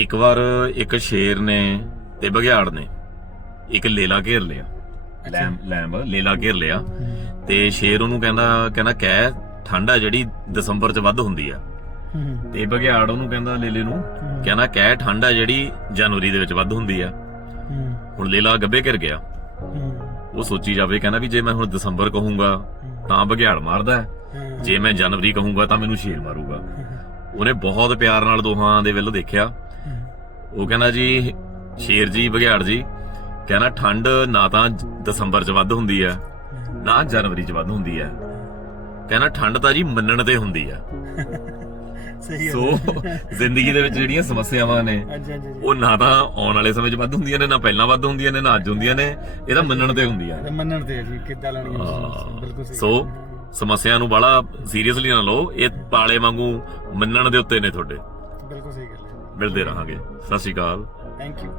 ਇੱਕ ਵਾਰ ਇੱਕ ਸ਼ੇਰ ਨੇ ਤੇ ਬਘਿਆੜ ਨੇ ਇੱਕ ਲੇਲਾ ਘੇਰ ਲਿਆ। ਲੈਮ ਲੈਮ ਲੇਲਾ ਘੇਰ ਲਿਆ। ਤੇ ਸ਼ੇਰ ਉਹਨੂੰ ਕਹਿੰਦਾ ਕਹਿੰਦਾ ਕਹਿ ਠੰਡ ਆ ਜਿਹੜੀ ਦਸੰਬਰ ਚ ਵੱਧ ਹੁੰਦੀ ਆ। ਤੇ ਬਘਿਆੜ ਉਹਨੂੰ ਕਹਿੰਦਾ ਲੇਲੇ ਨੂੰ ਕਹਿੰਦਾ ਕਹਿ ਠੰਡ ਆ ਜਿਹੜੀ ਜਨਵਰੀ ਦੇ ਵਿੱਚ ਵੱਧ ਹੁੰਦੀ ਆ। ਹੁਣ ਲੇਲਾ ਗੱਬੇ ਘਿਰ ਗਿਆ। ਉਹ ਸੋਚੀ ਜਾਵੇ ਕਹਿੰਦਾ ਵੀ ਜੇ ਮੈਂ ਹੁਣ ਦਸੰਬਰ ਕਹੂੰਗਾ ਤਾਂ ਬਘਿਆੜ ਮਾਰਦਾ ਹੈ। ਜੇ ਮੈਂ ਜਨਵਰੀ ਕਹੂੰਗਾ ਤਾਂ ਮੈਨੂੰ ਸ਼ੇਰ ਮਾਰੂਗਾ। ਉਹਨੇ ਬਹੁਤ ਪਿਆਰ ਨਾਲ ਦੋਹਾਂ ਦੇ ਵੱਲ ਦੇਖਿਆ। ਉਹ ਕਹਿੰਦਾ ਜੀ ਸ਼ੇਰ ਜੀ ਬਘਿਆੜ ਜੀ ਕਹਿੰਦਾ ਠੰਡ ਨਾ ਤਾਂ ਦਸੰਬਰ 'ਚ ਵੱਧ ਹੁੰਦੀ ਆ ਨਾ ਜਨਵਰੀ 'ਚ ਵੱਧ ਹੁੰਦੀ ਆ। ਕਹਿੰਦਾ ਠੰਡ ਤਾਂ ਜੀ ਮੰਨਣ ਤੇ ਹੁੰਦੀ ਆ। ਸਹੀ ਹੈ ਸੋ ਜ਼ਿੰਦਗੀ ਦੇ ਵਿੱਚ ਜਿਹੜੀਆਂ ਸਮੱਸਿਆਵਾਂ ਨੇ ਉਹ ਨਾ ਤਾਂ ਆਉਣ ਵਾਲੇ ਸਮੇਂ 'ਚ ਵੱਧ ਹੁੰਦੀਆਂ ਨੇ ਨਾ ਪਹਿਲਾਂ ਵੱਧ ਹੁੰਦੀਆਂ ਨੇ ਨਾ ਅੱਜ ਹੁੰਦੀਆਂ ਨੇ ਇਹ ਤਾਂ ਮੰਨਣ ਤੇ ਹੁੰਦੀਆਂ ਨੇ। ਮੰਨਣ ਤੇ ਜੀ ਕਿੱਦਾਂ ਲੈਣੀ। ਬਿਲਕੁਲ ਸਹੀ ਸੋ ਸਮੱਸਿਆ ਨੂੰ ਬੜਾ ਸੀਰੀਅਸਲੀ ਨਾ ਲਓ ਇਹ ਪਾਲੇ ਵਾਂਗੂ ਮੰਨਣ ਦੇ ਉੱਤੇ ਨੇ ਤੁਹਾਡੇ। ਬਿਲਕੁਲ ਸਹੀ ਗੱਲ ਹੈ। ਮਿਲਦੇ ਰਹਾਂਗੇ। ਸਤਿ ਸ਼੍ਰੀ ਅਕਾਲ। Thank you